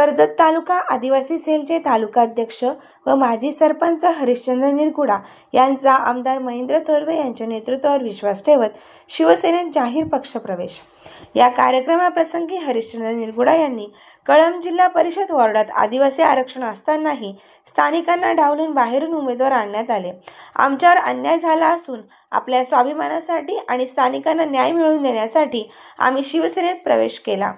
कर्जत तालुका आदिवासी सेलचे तालुकाध्यक्ष व माजी सरपंच हरिश्चंद्र निरगुडा यांचा आमदार महेंद्र थोरवे यांच्या नेतृत्वावर विश्वास ठेवत शिवसेनेत जाहीर पक्षप्रवेश। या कार्यक्रमाप्रसंगी हरिश्चंद्र निरगुडा यांनी कळंब जिल्हा परिषद वॉर्डात आदिवासी आरक्षण असतानाही स्थानिकांना डावलून बाहेरून उमेदवार आणण्यात आले। आमच्यावर अन्याय झाला असून आपल्या स्वाभिमानासाठी आणि स्थानिकांना न्याय मिळवून देण्यासाठी आम्ही शिवसेनेत प्रवेश केला।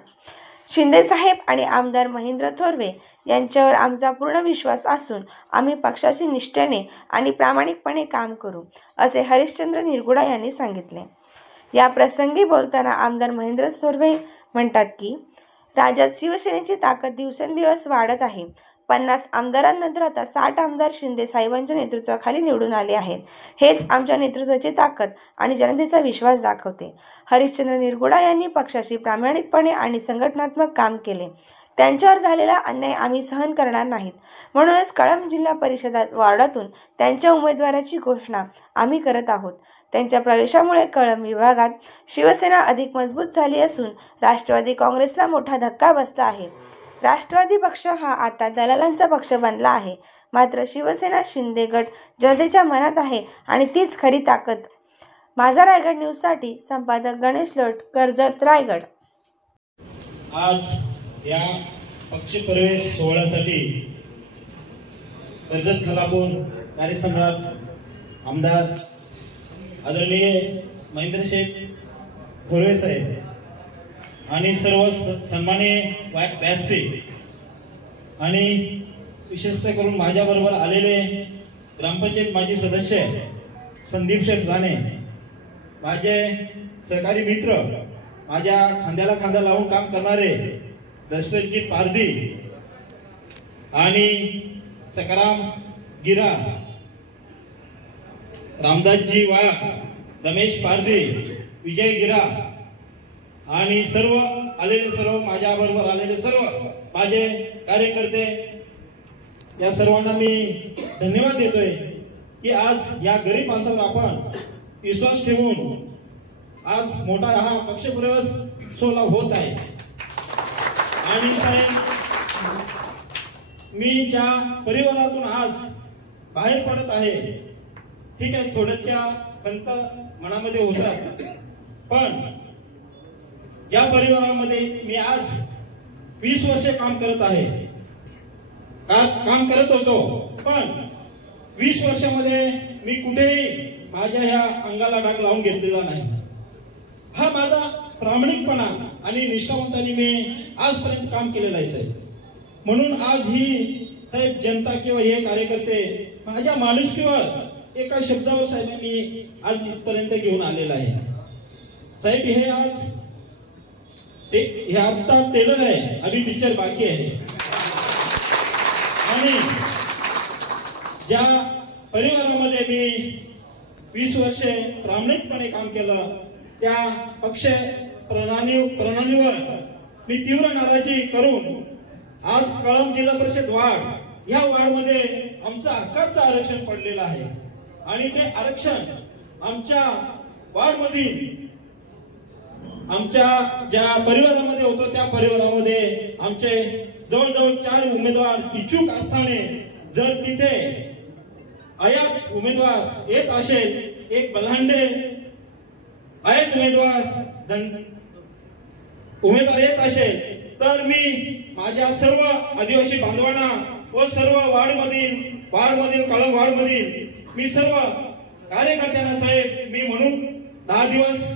शिंदे साहेब आणि आमदार महेंद्र थोरवे यांच्यावर आमचा पूर्ण विश्वास असून आम्ही पक्षाशी निष्ठेने आणि प्रामाणिकपणे काम करू, असे हरिश्चंद्र निरगुडा यांनी सांगितले। या प्रसंगी बोलताना आमदार महेंद्र थोरवे म्हणतात की राज्यात शिवसेनेची ताकद दिवसेंदिवस वाढत आहे। 50 आमदारांनंतर आता 60 आमदार शिंदे साहेबांच्या नेतृत्वाखाली निवडून आले आहेत। हेच आमच्या नेतृत्वाची ताकद आणि जनतेचा विश्वास दाखवते। हरिश्चंद्र निरगुडा यांनी पक्षाशी प्रामाणिकपणे आणि संघटनात्मक काम केले। त्यांच्यावर झालेला अन्याय आम्ही सहन करणार नाहीत, म्हणूनच कळंब जिल्हा परिषद वॉर्डातून त्यांच्या उमेदवाराची घोषणा आम्ही करत आहोत। त्यांच्या प्रवेशामुळे कळंब विभागात शिवसेना अधिक मजबूत झाली असून राष्ट्रवादी काँग्रेसला मोठा धक्का बसला आहे। राष्ट्रवादी पक्ष हा आता दलालांचा पक्ष बनला आहे, मात्र शिवसेना शिंदे गट जनतेच्या मनात आहे आणि तीच खरी ताकद। माझा रायगड न्यूजसाठी संपादक गणेश लोट, कर्जत, रायगड। आज या पक्षप्रवेश सोहळ्यासाठी कर्जत खालापूर कार्यसम्राट आमदार आदरणीय महेंद्र शेठ थोरवे साहेब आणि सर्व सन्माननीय व्यासपीठ आणि विशेषतः करून माझ्याबरोबर आलेले ग्रामपंचायत माजी सदस्य संदीप शेठ राणे, माझे सहकारी मित्र, माझ्या खांद्याला खांदा लावून काम करणारे दशरथजी पारधी आणि सकाराम गिरा, रामदासजी वाघ, रमेश पारधी, विजय गिरा आणि सर्व आलेले सर्व माझ्याबरोबर आलेले सर्व माझे कार्यकर्ते, या सर्वांना मी धन्यवाद देतोय की आज या गरीब माणसावर आपण विश्वास ठेवून आज मोठा हा पक्षप्रवेश सोहळा होत आहे। आणि साहेब, मी ज्या परिवारातून आज बाहेर पडत आहे, ठीक आहे, थोड्याच्या खंत मनामध्ये होतात, पण ज्या परिवारामध्ये मी आज 20 वर्षे काम करत आहे, काम करत होतो, पण 20 वर्षामध्ये मी कुठेही माझ्या ह्या अंगाला डाग लावून घेतलेला नाही। हा माझा प्रामाणिकपणा आणि निष्ठावंताने मी आजपर्यंत काम केलेलं आहे साहेब। म्हणून आज ही साहेब जनता किंवा हे कार्यकर्ते माझ्या माणुसकीवर एका शब्दावर साहेब मी आज इथपर्यंत घेऊन आलेला आहे साहेब। हे आज हे आता टेलर आहे, अभी पिक्चर बाकी आहे। आणि ज्या परिवारामध्ये मी 20 वर्षे प्रामाणिकपणे काम केलं, त्या पक्ष प्रणालीवर मी तीव्र नाराजी करून आज कळंब जिल्हा परिषद वार्ड या वार्डमध्ये आमचं हक्काचं आरक्षण पडलेलं आहे। आणि ते आरक्षण आमच्या वार्डमधील आमच्या ज्या परिवारामध्ये होतो त्या परिवारामध्ये आमचे जवळजवळ 4 उमेदवार इच्छुक असताना जर तिथे आयात उमेदवार येत असेल, एक बलांडे आयात उमेदवार येत असेल, तर मी माझ्या सर्व आदिवासी बांधवांना व सर्व वार्डमधील कळंब वार्डमधील मी सर्व कार्यकर्त्यांना साहेब मी म्हणून 10 दिवस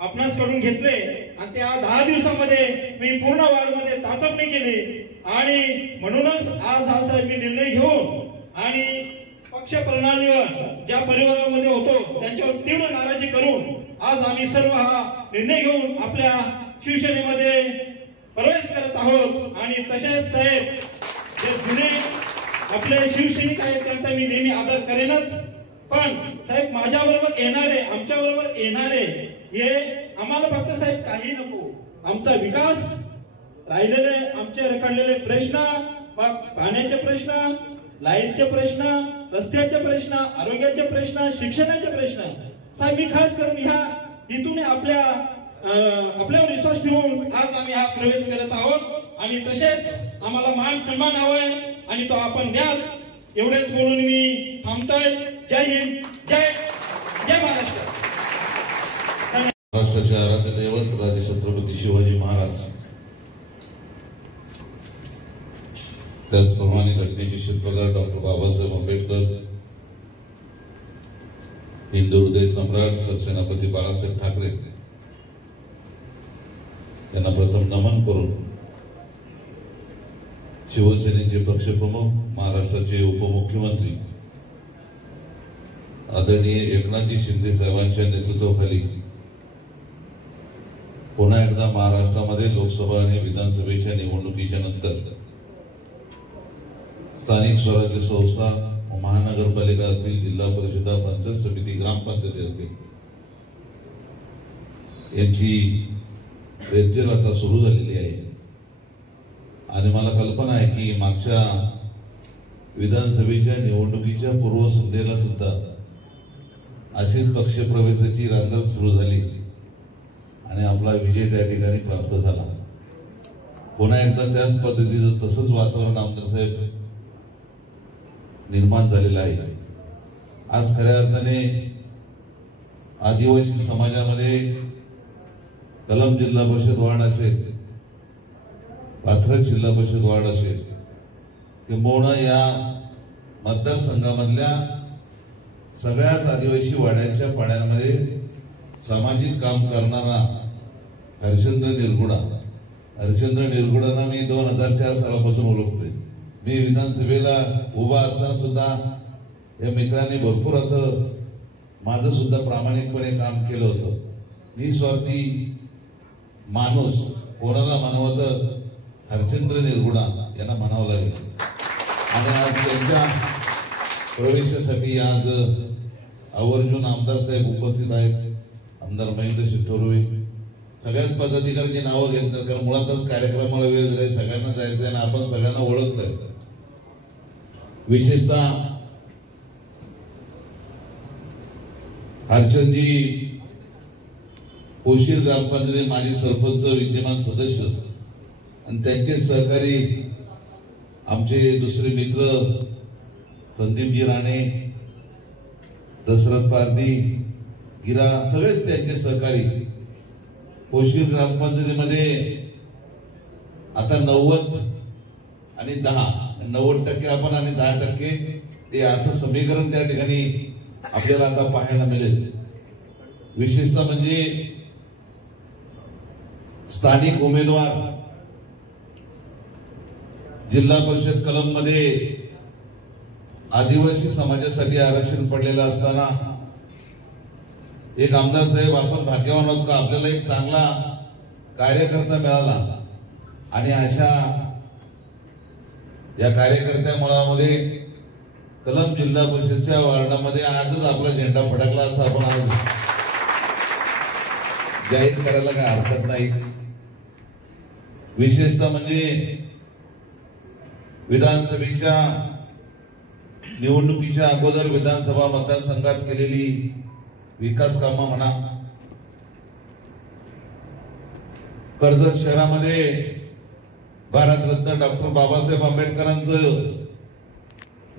आपणास कडून घेतले आणि त्या 10 दिवसामध्ये मी पूर्ण वार्डमध्ये चाचपणी केली आणि म्हणूनच आज हा साहेब मी निर्णय घेऊन आणि पक्ष प्रणालीवर ज्या परिवारामध्ये होतो त्यांच्यावर तीव्र नाराजी करून आज आम्ही सर्व हा निर्णय घेऊन आपल्या शिवसेनेमध्ये प्रवेश करत आहोत। आणि तसेच साहेब, जे जुने आपले शिवसैनिक आहेत त्यांचा मी नेहमी आदर करेनच, पण साहेब माझ्याबरोबर येणारे, आमच्या बरोबर येणारे हे आम्हाला फक्त साहेब काही नको, आमचा विकास राहिलेले आमचे रखडलेले प्रश्न, पाण्याचे प्रश्न, लाईटचे प्रश्न, रस्त्याचे प्रश्न, आरोग्याचे प्रश्न, शिक्षणाचे प्रश्न साहेब मी खास करून ह्या इथून आपल्यावर विश्वास ठेवून आज आम्ही हा प्रवेश करत आहोत। आणि तसेच आम्हाला मान सन्मान हवाय आणि तो आपण द्याल. एवढेच बोलून मी थांबतोय. जय हिंद, जय महाराष्ट्र. महाराष्ट्राचे आराध्य दैवत राजे छत्रपती शिवाजी महाराज, त्याचप्रमाणे घटनेचे शिल्पकार डॉक्टर बाबासाहेब आंबेडकर, हिंदू हृदय सम्राट सरसेनापती बाळासाहेब ठाकरे यांना प्रथम नमन करून शिवसेनेचे पक्षप्रमुख, महाराष्ट्राचे उपमुख्यमंत्री आदरणीय एकनाथजी शिंदे साहेबांच्या नेतृत्वाखाली पुन्हा एकदा महाराष्ट्रामध्ये लोकसभा आणि विधानसभेच्या निवडणुकीच्या नंतर स्थानिक स्वराज्य संस्था, महानगरपालिका असतील, जिल्हा परिषदा, पंचायत समिती, ग्रामपंचायती असतील, यांची रेलचेल आता सुरू झालेली आहे. आणि मला कल्पना आहे की मागच्या विधानसभेच्या निवडणुकीच्या पूर्वसंध्येला सुद्धा अशीच पक्षप्रवेशाची रांगत सुरू झाली आणि आपला विजय त्या ठिकाणी प्राप्त झाला. पुन्हा एकदा त्याच पद्धतीचं तसंच वातावरण आमदार साहेब निर्माण झालेलं आहे. आज खऱ्या अर्थाने आदिवासी समाजामध्ये कलम जिल्हा परिषद वार्ड असेल, पाथरज जिल्हा परिषद वार्ड असेल, किंबहुना या मतदारसंघामधल्या सगळ्याच आदिवासी वाड्यांच्या पाड्यांमध्ये सामाजिक काम करणारा हरिश्चंद्र निरगुडांना मी 2004 सालापासून ओळखतोय. मी विधानसभेला उभा असताना सुद्धा या मित्रांनी भरपूर असं माझं सुद्धा प्रामाणिकपणे काम केलं होतं. निस्वार्थी माणूस कोणाला म्हणावं तर हरिश्चंद्र निरगुडा यांना म्हणावं लागेल. आणि आज त्यांच्या प्रवेशासाठी आज आवर्जून आमदार साहेब उपस्थित आहेत. आमदार महेंद्र शितोरवे, सगळ्याच पदाधिकाऱ्यांची नावं घेतलं, कारण मुळातच कार्यक्रमाला वेळ झालाय, सगळ्यांना जायचंय आणि आपण सगळ्यांना ओळखतोय. विशेषतः हरचंदजी पोशीर ग्रामपंचायत माजी सरपंच, विद्यमान सदस्य आणि त्यांचे सहकारी आमचे दुसरे मित्र संदीपजी राणे, दशरथ पारधी, गिरा, सगळेच त्यांचे सहकारी. पोशीर ग्रामपंचायतीमध्ये आता 90 आणि 10, 90% आपण आणि 10% ते असं समीकरण त्या ठिकाणी आपल्याला आता पाहायला मिळेल. विशेषतः म्हणजे स्थानिक उमेदवार जिल्हा परिषद कलम मध्ये आदिवासी समाजासाठी आरक्षण पडलेलं असताना एक आमदार साहेब आपण भाग्यवान आहोत का आपल्याला एक चांगला कार्यकर्ता मिळाला. आणि अशा या कार्यकर्त्या मुळामध्ये कलम जिल्हा परिषदच्या वार्डामध्ये आजच आपला झेंडा फडकला असं आपण आज जाहीर करायला काय हरकत नाही. विशेषतः म्हणजे विधानसभेच्या निवडणुकीच्या अगोदर विधानसभा मतदारसंघात केलेली विकास कामं म्हणा, कर्जत शहरामध्ये भारतरत्न डॉक्टर बाबासाहेब आंबेडकरांचं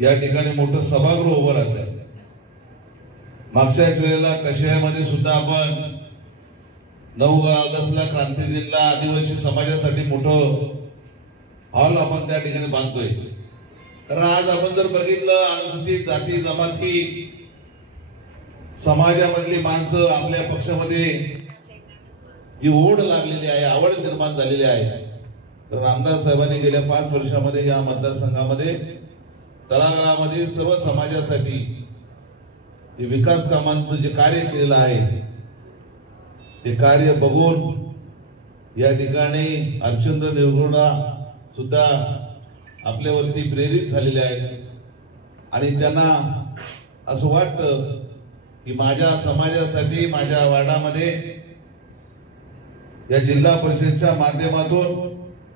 या ठिकाणी मोठं सभागृह उभं राहतं. मागच्याच वेळेला कशेमध्ये सुद्धा आपण 9 ऑगस्टला क्रांती दिनला आदिवासी समाजासाठी मोठं हॉल आपण त्या ठिकाणी बांधतोय. कारण आज आपण जर बघितलं अनुसूचित जाती जमाती समाजामधली माणसं आपल्या पक्षामध्ये जी ओढ लागलेली आहे, आवड निर्माण झालेली आहे. तर आमदार साहेबांनी गेल्या 5 वर्षामध्ये या मतदारसंघामध्ये तळागाळामध्ये सर्व समाजासाठी विकास कामांचं जे कार्य केलेलं आहे ते कार्य बघून या ठिकाणी हरचंद्र निरगुडा सुद्धा आपल्यावरती प्रेरित झालेले आहेत. आणि त्यांना असं वाटतं की माझ्या समाजासाठी माझ्या वार्डामध्ये या जिल्हा परिषदच्या माध्यमातून,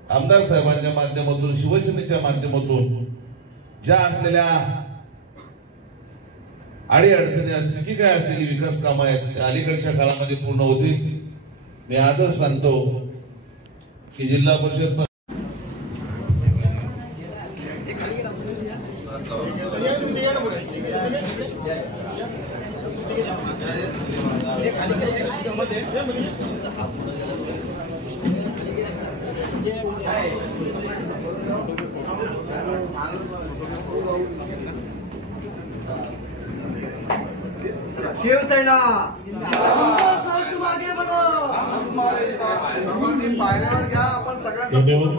आमदार साहेबांच्या माध्यमातून, शिवसेनेच्या माध्यमातून ज्या असलेल्या अडीअडचणी असतील की काय असलेली विकास कामं आहेत त्या अलीकडच्या काळामध्ये पूर्ण होतील. मी आजच सांगतो की जिल्हा परिषद शिवसेना सर्वांनी पायऱ्यावर घ्या आपण सगळ्यांना